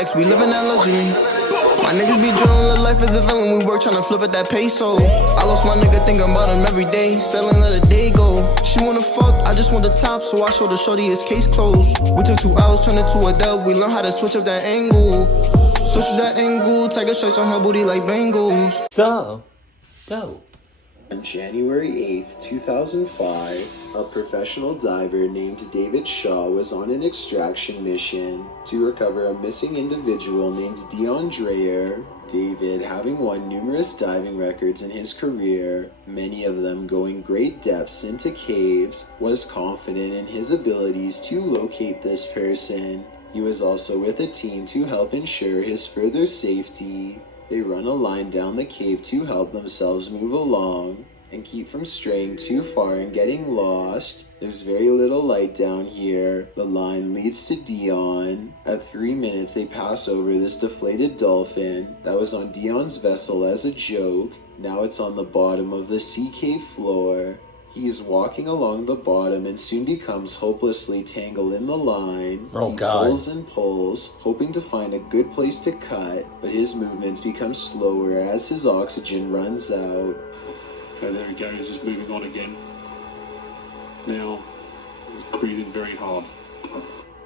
relax, we living that luxury. My niggas be drilling the life as a villain, we work tryna flip at that peso. I lost my nigga thinking about him every day, still ain't let a day go. She wanna fuck, I just want the top, so I showed the shorty his case closed. We took 2 hours, turned it to a dub, we learned how to switch up that angle. Switch up that angle, tiger stripes on her booty like Bengals. So, dope. On January 8th, 2005, a professional diver named David Shaw was on an extraction mission to recover a missing individual named Dion Dreyer. David, having won numerous diving records in his career, many of them going great depths into caves, was confident in his abilities to locate this person. He was also with a team to help ensure his further safety. They run a line down the cave to help themselves move along and keep from straying too far and getting lost. There's very little light down here. The line leads to Dion. At 3 minutes, they pass over this deflated dolphin that was on Dion's vessel as a joke. Now it's on the bottom of the sea cave floor. He is walking along the bottom and soon becomes hopelessly tangled in the line. Oh, he God. pulls and pulls, hoping to find a good place to cut, but his movements become slower as his oxygen runs out. Okay, there he goes, just moving on again. Now, he's breathing very hard.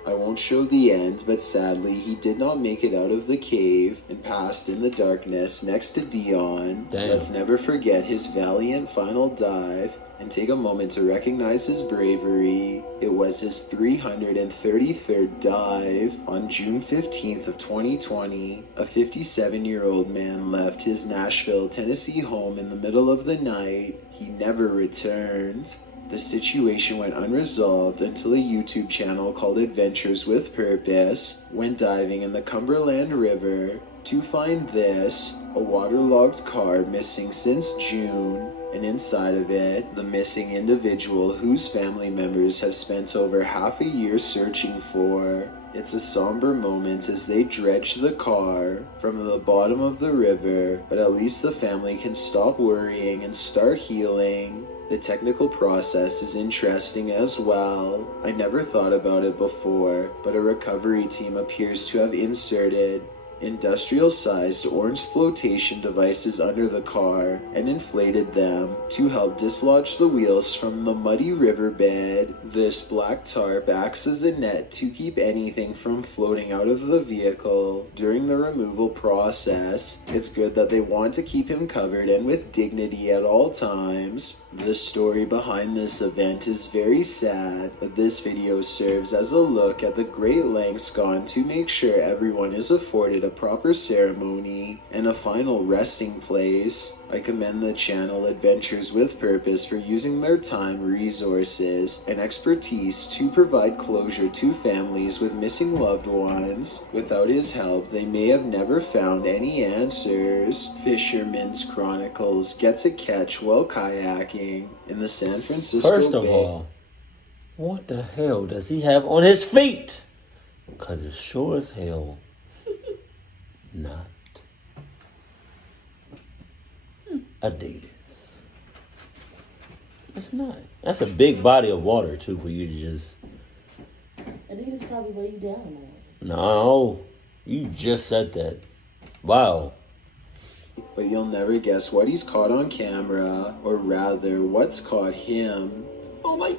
I won't show the end, but sadly he did not make it out of the cave and passed in the darkness next to Dion. Damn. Let's never forget his valiant final dive and take a moment to recognize his bravery. It was his 333rd dive. On June 15th of 2020, a 57-year-old man left his Nashville, Tennessee home in the middle of the night. He never returned. The situation went unresolved until a YouTube channel called Adventures with Purpose went diving in the Cumberland River to find this, a waterlogged car missing since June, and inside of it, the missing individual whose family members have spent over half a year searching for. It's a somber moment as they dredge the car from the bottom of the river, but at least the family can stop worrying and start healing. The technical process is interesting as well. I never thought about it before, but a recovery team appears to have inserted industrial-sized orange flotation devices under the car and inflated them to help dislodge the wheels from the muddy riverbed. This black tarp acts as a net to keep anything from floating out of the vehicle during the removal process. It's good that they want to keep him covered and with dignity at all times. The story behind this event is very sad, but this video serves as a look at the great lengths gone to make sure everyone is afforded a proper ceremony and a final resting place. I commend the channel Adventures with Purpose for using their time, resources, and expertise to provide closure to families with missing loved ones. Without his help, they may have never found any answers. Fisherman's Chronicles gets a catch while kayaking in the San Francisco First of Bay. all, what the hell does he have on his feet? Because it's sure as hell not Adidas. It's not. That's a big body of water, too, for you to just... Adidas probably weigh you down more. No, you just said that. Wow. But you'll never guess what he's caught on camera, or rather, what's caught him. Oh my,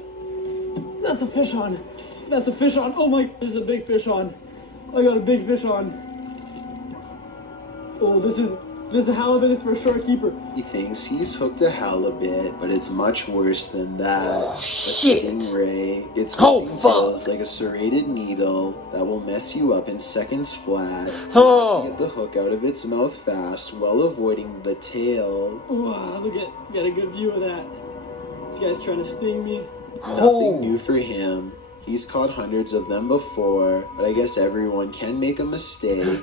that's a fish on. That's a fish on. Oh my, there's a big fish on. I got a big fish on. Oh, this is a halibut, it's for a short keeper. He thinks he's hooked a halibut, but it's much worse than that. Shit. A stingray. It's Oh, fuck. feels like a serrated needle that will mess you up in seconds flat. Oh. Get the hook out of its mouth fast while avoiding the tail. Wow, got a good view of that. This guy's trying to sting me. Nothing new for him. He's caught hundreds of them before, but I guess everyone can make a mistake.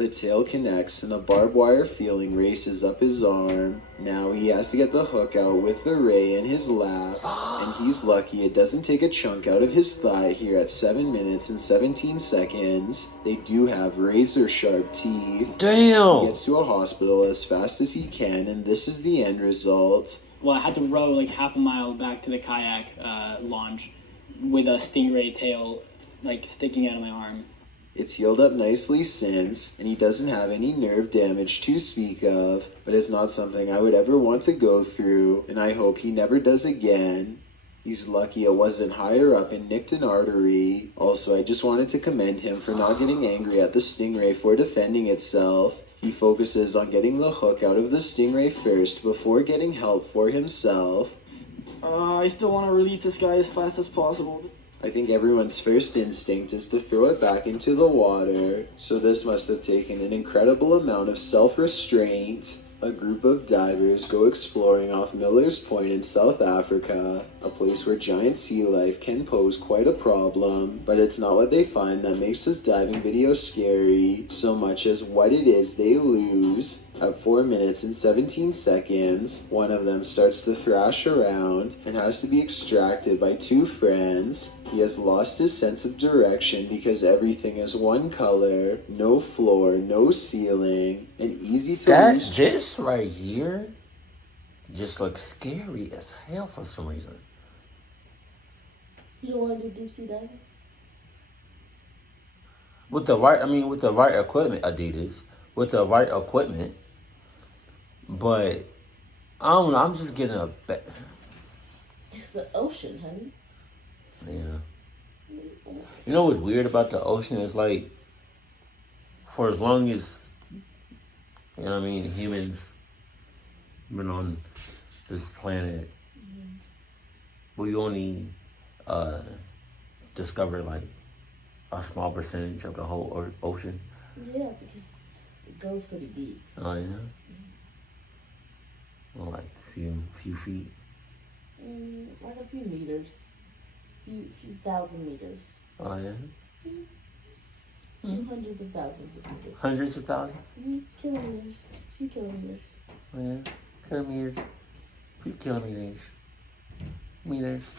The tail connects and a barbed wire feeling races up his arm. Now he has to get the hook out with the ray in his lap, and he's lucky it doesn't take a chunk out of his thigh here at 7 minutes and 17 seconds. They do have razor sharp teeth. Damn. He gets to a hospital as fast as he can, and this is the end result. Well, I had to row like half a mile back to the kayak launch with a stingray tail like sticking out of my arm. It's healed up nicely since, and he doesn't have any nerve damage to speak of, but it's not something I would ever want to go through, and I hope he never does again. He's lucky it wasn't higher up and nicked an artery. Also, I just wanted to commend him for not getting angry at the stingray for defending itself. He focuses on getting the hook out of the stingray first before getting help for himself. I still want to release this guy as fast as possible. I think everyone's first instinct is to throw it back into the water, so this must have taken an incredible amount of self-restraint. A group of divers go exploring off Miller's Point in South Africa, a place where giant sea life can pose quite a problem, but it's not what they find that makes this diving video scary, so much as what it is they lose. At 4 minutes and 17 seconds, one of them starts to thrash around and has to be extracted by two friends. He has lost his sense of direction because everything is one color, no floor, no ceiling, and easy to lose. This right here just looks scary as hell for some reason. You don't want to do deep sea diving? With the right equipment, Adidas. With the right equipment. But I don't know, I'm just getting a It's the ocean, honey. yeah. You know what's weird about the ocean is like, for as long as, you know what I mean, humans been on this planet, we only discovered like a small percentage of the whole ocean. Yeah, because it goes pretty deep. Oh yeah. Well, like few feet. Like a few meters. Few thousand meters. Oh yeah. Few hundreds of thousands of meters. Hundreds of thousands. Kilometers. Few kilometers. Oh yeah. Kilometers. Few kilometers. Meters.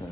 Yeah.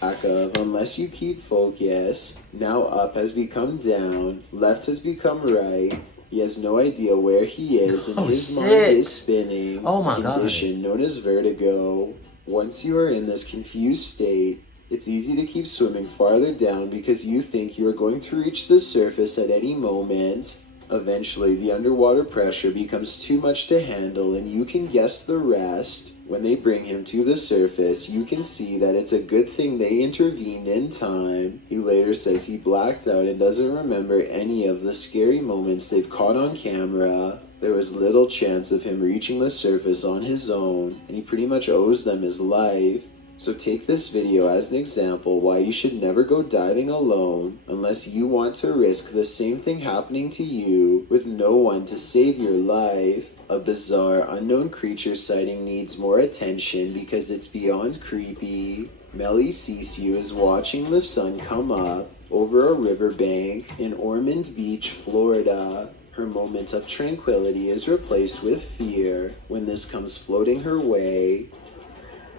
Back of, unless you keep focus. Now up has become down, left has become right. He has no idea where he is, and his mind is spinning. Oh my God. Condition known as vertigo. Once you are in this confused state, it's easy to keep swimming farther down because you think you are going to reach the surface at any moment. Eventually, the underwater pressure becomes too much to handle, and you can guess the rest. When they bring him to the surface, you can see that it's a good thing they intervened in time. He later says he blacked out and doesn't remember any of the scary moments they've caught on camera. There was little chance of him reaching the surface on his own, and he pretty much owes them his life. So take this video as an example why you should never go diving alone unless you want to risk the same thing happening to you with no one to save your life. A bizarre unknown creature sighting needs more attention because it's beyond creepy. Melly Sisu is watching the sun come up over a riverbank in Ormond Beach, Florida. Her moment of tranquility is replaced with fear when this comes floating her way.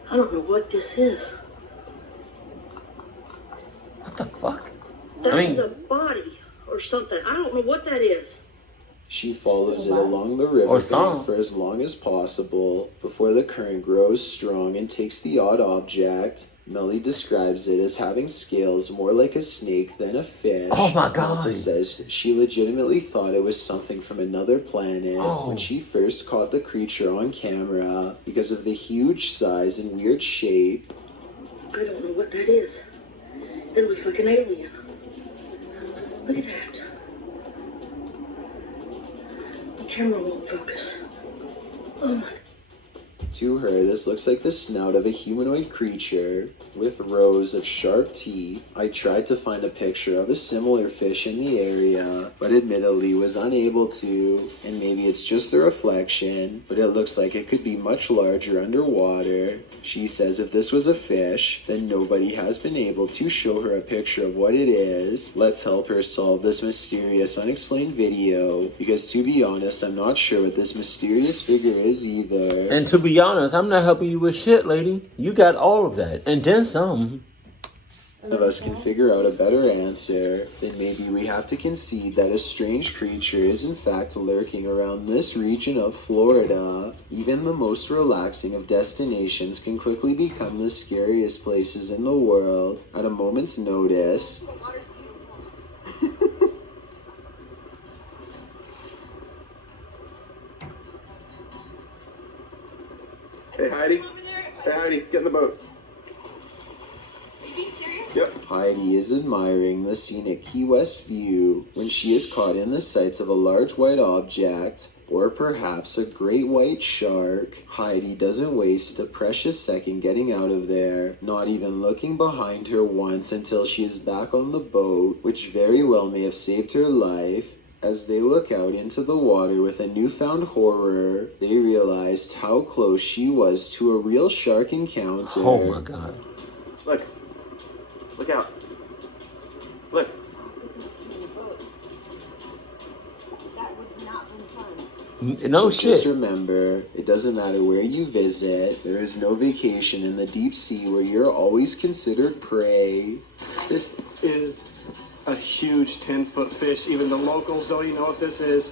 I don't know what this is. What the fuck? That's a body or something. I don't know what that is. She follows it along the riverbank for as long as possible before the current grows strong and takes the odd object. Melly describes it as having scales more like a snake than a fish. Oh my God. Also says she legitimately thought it was something from another planet when she first caught the creature on camera because of the huge size and weird shape. I don't know what that is. It looks like an alien. Look at that. The camera won't focus. Oh my. To her, this looks like the snout of a humanoid creature with rows of sharp teeth. I tried to find a picture of a similar fish in the area, but admittedly was unable to, and maybe it's just a reflection, but it looks like it could be much larger underwater. She says if this was a fish, then nobody has been able to show her a picture of what it is. Let's help her solve this mysterious unexplained video, because to be honest, I'm not sure what this mysterious figure is either. And to be honest, I'm not helping you with shit, lady. You got all of that. And then some. None of us can figure out a better answer, then maybe we have to concede that a strange creature is in fact lurking around this region of Florida. Even the most relaxing of destinations can quickly become the scariest places in the world at a moment's notice. Hey Heidi. Hey Heidi, get in the boat. Are you being serious? Yep. Heidi is admiring the scenic Key West view when she is caught in the sights of a large white object, or perhaps a great white shark. Heidi doesn't waste a precious second getting out of there, not even looking behind her once until she is back on the boat, which very well may have saved her life. As they look out into the water with a newfound horror, they realized how close she was to a real shark encounter. Oh my god. Look. Look out. Look. That would not be fun. No So shit. just remember, it doesn't matter where you visit, there is no vacation in the deep sea where you're always considered prey. This is a huge 10-foot fish. Even the locals don't even know what this is.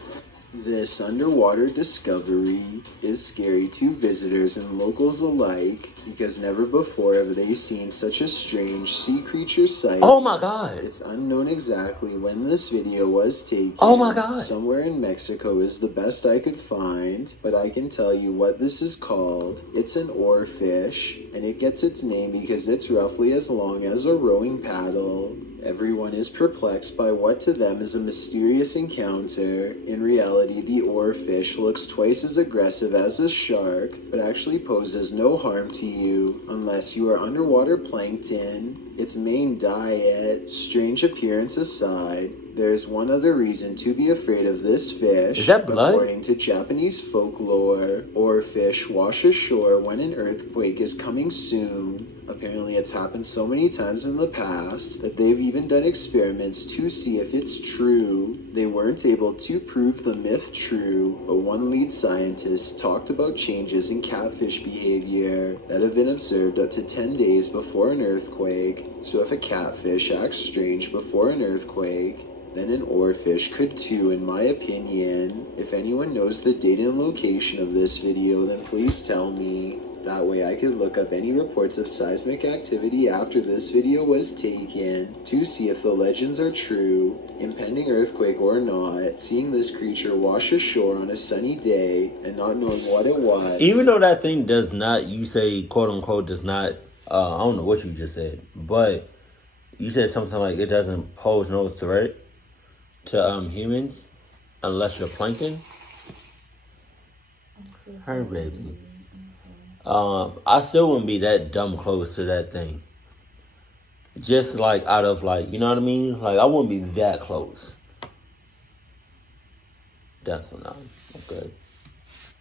This underwater discovery is scary to visitors and locals alike because never before have they seen such a strange sea creature sight. Oh my god. It's unknown exactly when this video was taken. Oh my god. Somewhere in Mexico is the best I could find, but I can tell you what this is called. It's an oarfish, and it gets its name because it's roughly as long as a rowing paddle. Everyone is perplexed by what to them is a mysterious encounter. In reality, the oarfish looks twice as aggressive as a shark, but actually poses no harm to you unless you are underwater plankton. Its main diet, strange appearance aside, there's one other reason to be afraid of this fish. Is that blood? According to Japanese folklore, oarfish wash ashore when an earthquake is coming soon. Apparently it's happened so many times in the past that they've even done experiments to see if it's true. They weren't able to prove the myth true, but one lead scientist talked about changes in catfish behavior that have been observed up to 10 days before an earthquake. So if a catfish acts strange before an earthquake, then an oarfish could too, in my opinion. If anyone knows the date and location of this video, then please tell me. That way I could look up any reports of seismic activity after this video was taken to see if the legends are true. Impending earthquake or not, seeing this creature wash ashore on a sunny day and not knowing what it was. Even though that thing does not, you say quote unquote does not, I don't know what you just said, but you said something like it doesn't pose no threat to humans unless you're plankton. Her baby. I still wouldn't be that dumb close to that thing. Just like out of like, you know what I mean? Like I wouldn't be that close. Definitely not. Okay.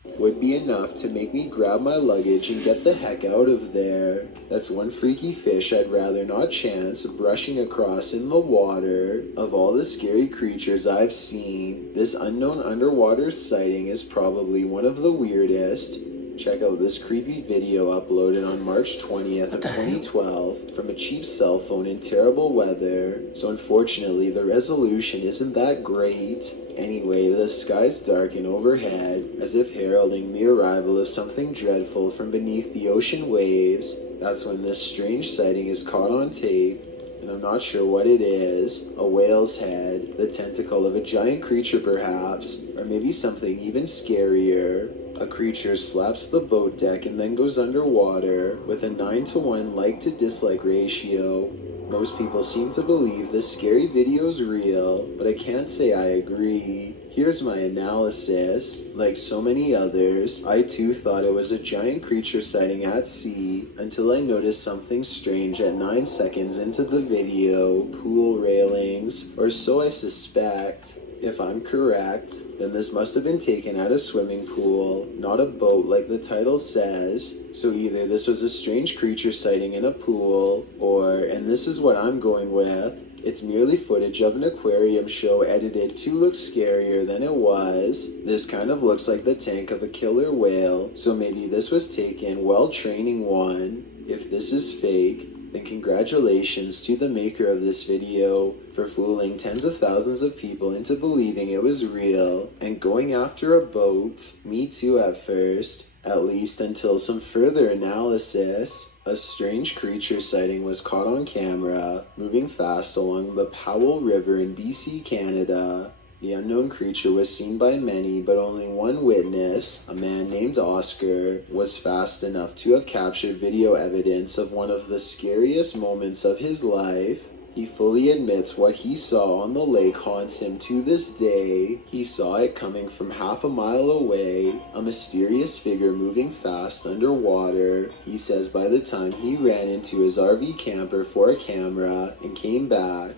Would be enough to make me grab my luggage and get the heck out of there. That's one freaky fish I'd rather not chance brushing across in the water. Of all the scary creatures I've seen, this unknown underwater sighting is probably one of the weirdest. Check out this creepy video uploaded on March 20th of 2012 from a cheap cell phone in terrible weather. So unfortunately the resolution isn't that great. Anyway, the skies darken overhead as if heralding the arrival of something dreadful from beneath the ocean waves. That's when this strange sighting is caught on tape. And I'm not sure what it is, a whale's head, the tentacle of a giant creature perhaps, or maybe something even scarier. A creature slaps the boat deck and then goes underwater with a 9-to-1 like to dislike ratio. Most people seem to believe this scary video is real, but I can't say I agree. Here's my analysis. Like so many others, I too thought it was a giant creature sighting at sea until I noticed something strange at 9 seconds into the video. Pool railings, or so I suspect. If I'm correct, then this must have been taken at a swimming pool, not a boat like the title says. So either this was a strange creature sighting in a pool, or, and this is what I'm going with, it's merely footage of an aquarium show edited to look scarier than it was. This kind of looks like the tank of a killer whale, so maybe this was taken while training one. If this is fake, then congratulations to the maker of this video for fooling tens of thousands of people into believing it was real and going after a boat. Me too at first, at least until some further analysis. A strange creature sighting was caught on camera, moving fast along the Powell River in BC, Canada. The unknown creature was seen by many, but only one witness, a man named Oscar, was fast enough to have captured video evidence of one of the scariest moments of his life. He fully admits what he saw on the lake haunts him to this day. He saw it coming from half a mile away, a mysterious figure moving fast underwater. He says by the time he ran into his RV camper for a camera and came back,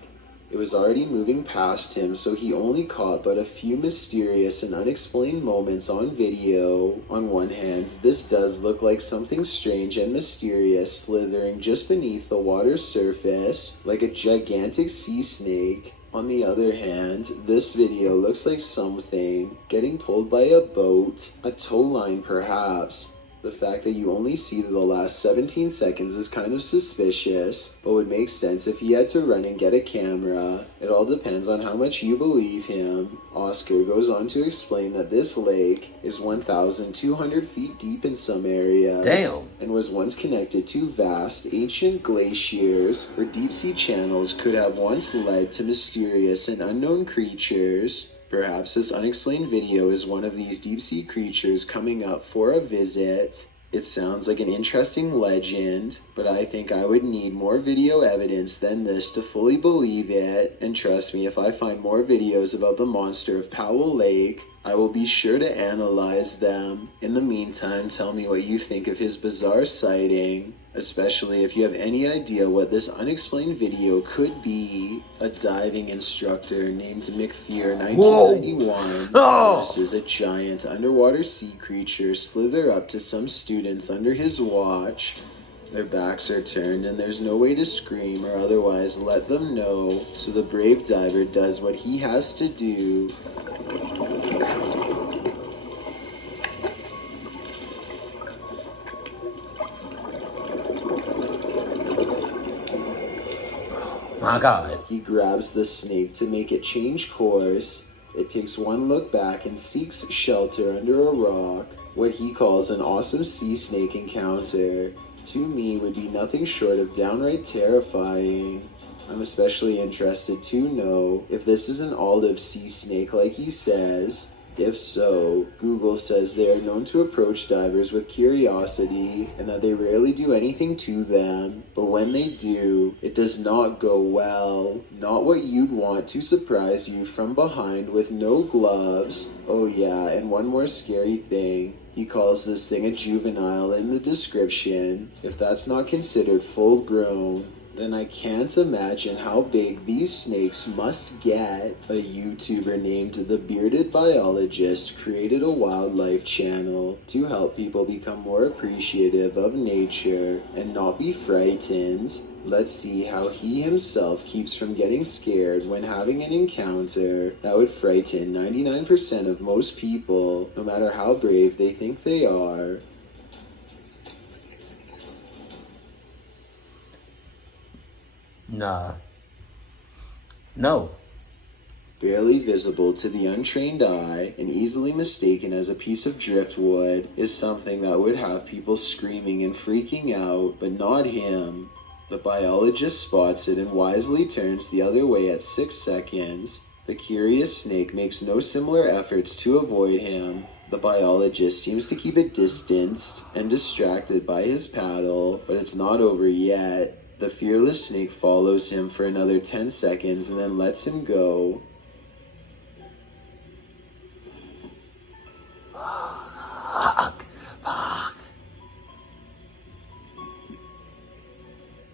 it was already moving past him, so he only caught but a few mysterious and unexplained moments on video. On one hand, this does look like something strange and mysterious slithering just beneath the water's surface, like a gigantic sea snake. On the other hand, this video looks like something getting pulled by a boat, a tow line perhaps. The fact that you only see the last 17 seconds is kind of suspicious, but would make sense if he had to run and get a camera. It all depends on how much you believe him. Oscar goes on to explain that this lake is 1,200 feet deep in some areas. Damn. And was once connected to vast, ancient glaciers where deep-sea channels could have once led to mysterious and unknown creatures. Perhaps this unexplained video is one of these deep-sea creatures coming up for a visit. It sounds like an interesting legend, but I think I would need more video evidence than this to fully believe it. And trust me, if I find more videos about the monster of Powell Lake, I will be sure to analyze them. In the meantime, tell me what you think of his bizarre sighting, especially if you have any idea what this unexplained video could be. A diving instructor named McFear 1991 notices a giant underwater sea creature slither up to some students under his watch. Their backs are turned and there's no way to scream or otherwise let them know, so the brave diver does what he has to do. My God. He grabs the snake to make it change course. It takes one look back and seeks shelter under a rock. What he calls an awesome sea snake encounter, to me, would be nothing short of downright terrifying. I'm especially interested to know if this is an olive sea snake like he says. If so, Google says they are known to approach divers with curiosity and that they rarely do anything to them, but when they do, it does not go well. Not what you'd want to surprise you from behind with no gloves. Oh yeah, and one more scary thing. He calls this thing a juvenile in the description. If that's not considered full grown, then I can't imagine how big these snakes must get. A YouTuber named The Bearded Biologist created a wildlife channel to help people become more appreciative of nature and not be frightened. Let's see how he himself keeps from getting scared when having an encounter that would frighten 99% of most people, no matter how brave they think they are. Nah. No. Barely visible to the untrained eye and easily mistaken as a piece of driftwood is something that would have people screaming and freaking out, but not him. The biologist spots it and wisely turns the other way at 6 seconds. The curious snake makes no similar efforts to avoid him. The biologist seems to keep it distanced and distracted by his paddle, but it's not over yet. The fearless snake follows him for another 10 seconds and then lets him go. Fuck.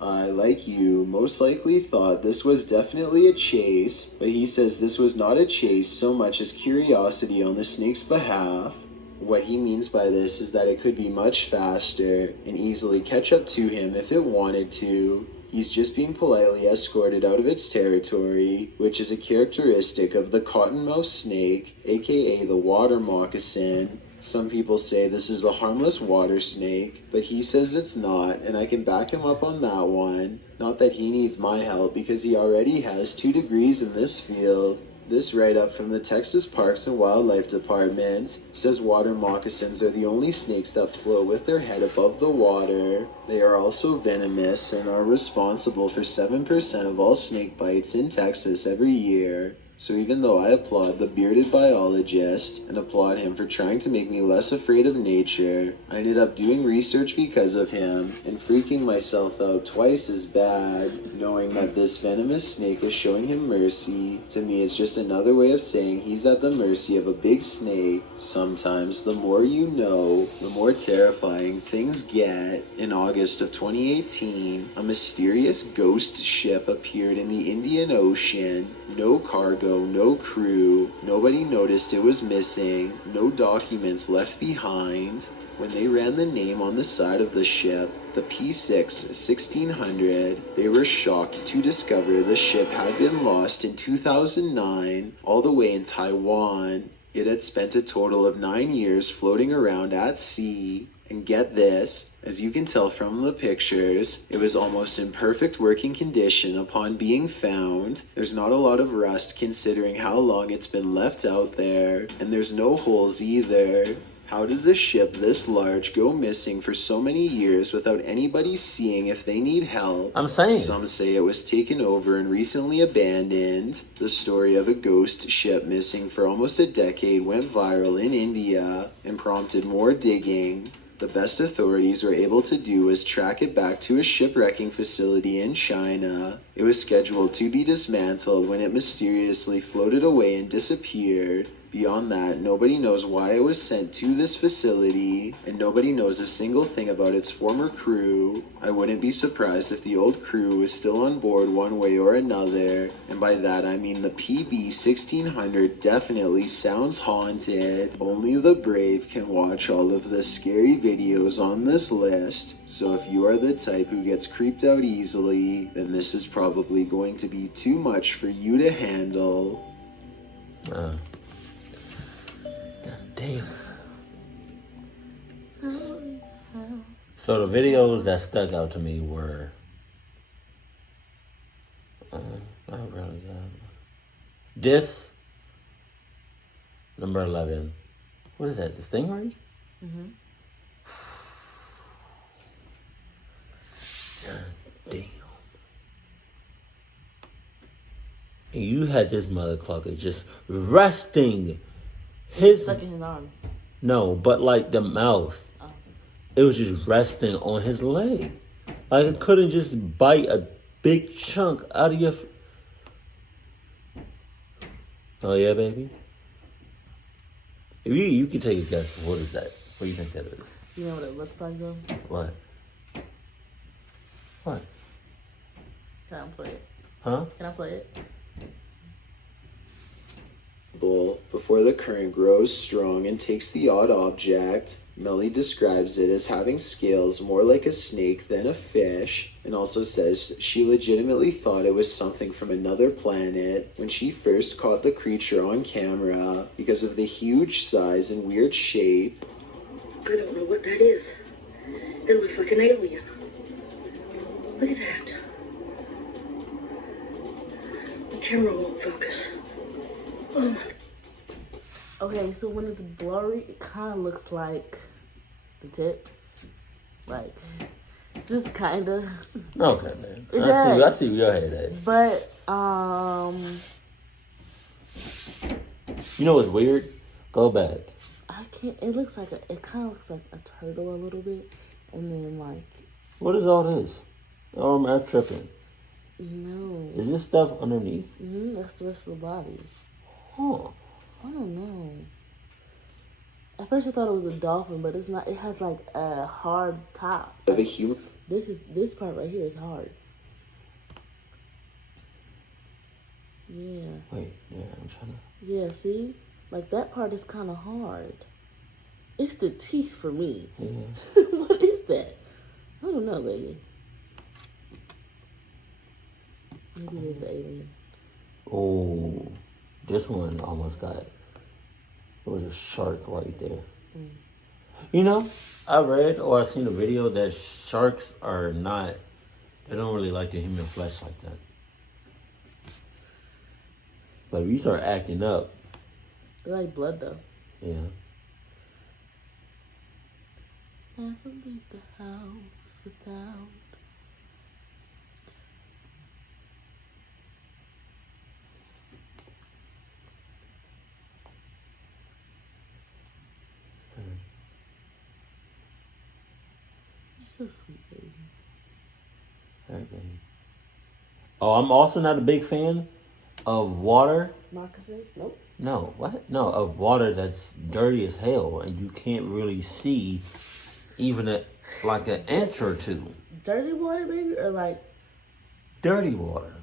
I, like you, most likely thought this was definitely a chase, but he says this was not a chase so much as curiosity on the snake's behalf. What he means by this is that it could be much faster and easily catch up to him if it wanted to. He's just being politely escorted out of its territory, which is a characteristic of the cottonmouth snake, aka the water moccasin. Some people say this is a harmless water snake, but he says it's not, and I can back him up on that one. Not that he needs my help, because he already has 2 degrees in this field. This write-up from the Texas Parks and Wildlife Department says water moccasins are the only snakes that float with their head above the water. They are also venomous and are responsible for 7% of all snake bites in Texas every year. So even though I applaud the bearded biologist and applaud him for trying to make me less afraid of nature, I ended up doing research because of him and freaking myself out twice as bad, knowing that this venomous snake is showing him mercy. To me, it's just another way of saying he's at the mercy of a big snake. Sometimes the more you know, the more terrifying things get. In August of 2018, a mysterious ghost ship appeared in the Indian Ocean. No cargo, no crew, nobody noticed it was missing, no documents left behind. When they ran the name on the side of the ship, the P6 1600, they were shocked to discover the ship had been lost in 2009, all the way in Taiwan. It had spent a total of 9 years floating around at sea, and get this, as you can tell from the pictures, it was almost in perfect working condition upon being found. There's not a lot of rust considering how long it's been left out there, and there's no holes either. How does a ship this large go missing for so many years without anybody seeing if they need help? I'm saying. Some say it was taken over and recently abandoned. The story of a ghost ship missing for almost a decade went viral in India and prompted more digging. The best authorities were able to do was track it back to a shipwrecking facility in China. It was scheduled to be dismantled when it mysteriously floated away and disappeared. Beyond that, nobody knows why it was sent to this facility, and nobody knows a single thing about its former crew. I wouldn't be surprised if the old crew was still on board one way or another, and by that I mean the PB 1600 definitely sounds haunted. Only the brave can watch all of the scary videos on this list, so if you are the type who gets creeped out easily, then this is probably going to be too much for you to handle. Damn. So the videos that stuck out to me were this number 11. What is that? The Stingray? Mm-hmm. God damn. And you had this motherfucker just resting. Stuck in his arm. No, but like the mouth. Oh. It was just resting on his leg. Like it couldn't just bite a big chunk out of your... Oh yeah, baby? If you can take a guess. What is that? What do you think that is? You know what it looks like though? What? What? Can I play it? Huh? Can I play it? Before the current grows strong and takes the odd object. Melly describes it as having scales more like a snake than a fish, and also says she legitimately thought it was something from another planet when she first caught the creature on camera because of the huge size and weird shape. I don't know what that is. It looks like an alien. Look at that. The camera won't focus. Oh. Okay, so when it's blurry, it kind of looks like the tip. Like, just kind of. Okay, man. It I does. see where your head at. But, You know what's weird? Go back. I can't, it kind of looks like a turtle a little bit. And then, like. What is all this? Oh, am I tripping? No. Is this stuff underneath? Mm-hmm, that's the rest of the body. Huh. I don't know. At first I thought it was a dolphin, but it's not. It has like a hard top. Of a human. This part right here is hard. Yeah. Wait, yeah, I'm trying to... Yeah, see? Like that part is kind of hard. It's the teeth for me. Yeah. What is that? I don't know, baby. Maybe it is an alien. Oh, this one almost got... It was a shark right there. You know, I read or I seen a video that sharks are not. They don't really like the human flesh like that. But if you start acting up, They like blood though. yeah. Never leave the house without. You're so sweet, baby. Alright, baby. Oh, I'm also not a big fan of water. Moccasins? Nope. No, what? No, of water that's dirty as hell and you can't really see even like an inch or two. Dirty water, baby, or like Dirty water.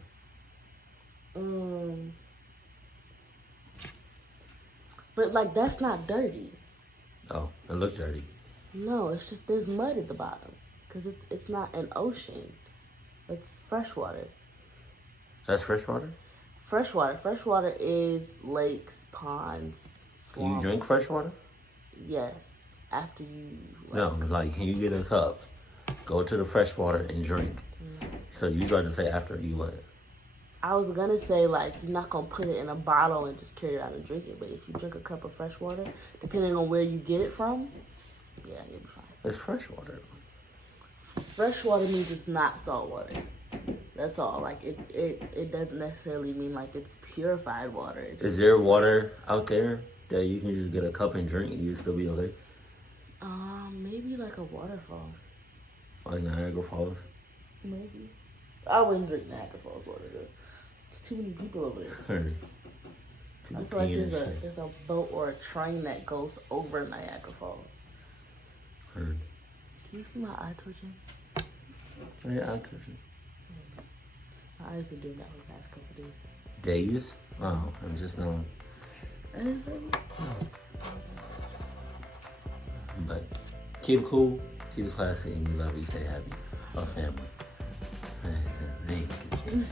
But like that's not dirty. Oh, it looks dirty. No, it's just there's mud at the bottom because it's not an ocean. It's fresh water. That's fresh water? Fresh water. Fresh water is lakes, ponds, Can swamps. you drink fresh water? Yes. After you. No, like, can you get a cup, go to the fresh water and drink? So you got to say after you what? I was gonna say like you're not gonna put it in a bottle and just carry it out and drink it, but if you drink a cup of fresh water, depending on where you get it from, yeah, you'll be fine. It's fresh water. Fresh water means it's not salt water. That's all. Like it doesn't necessarily mean like it's purified water. Is there water out there that you can just get a cup and drink and you still be okay? Maybe like a waterfall. Like Niagara Falls? Maybe. I wouldn't drink Niagara Falls water though. There's too many people over there. Heard. I feel like there's a boat or a train that goes over Niagara Falls. Heard. Can you see my eye twitching? Oh, yeah, I could. My eye's been doing that for the past couple of days. Days? Oh, I'm just knowing. But keep it cool, keep it classy, and we love you, stay happy. Our family. Thank you.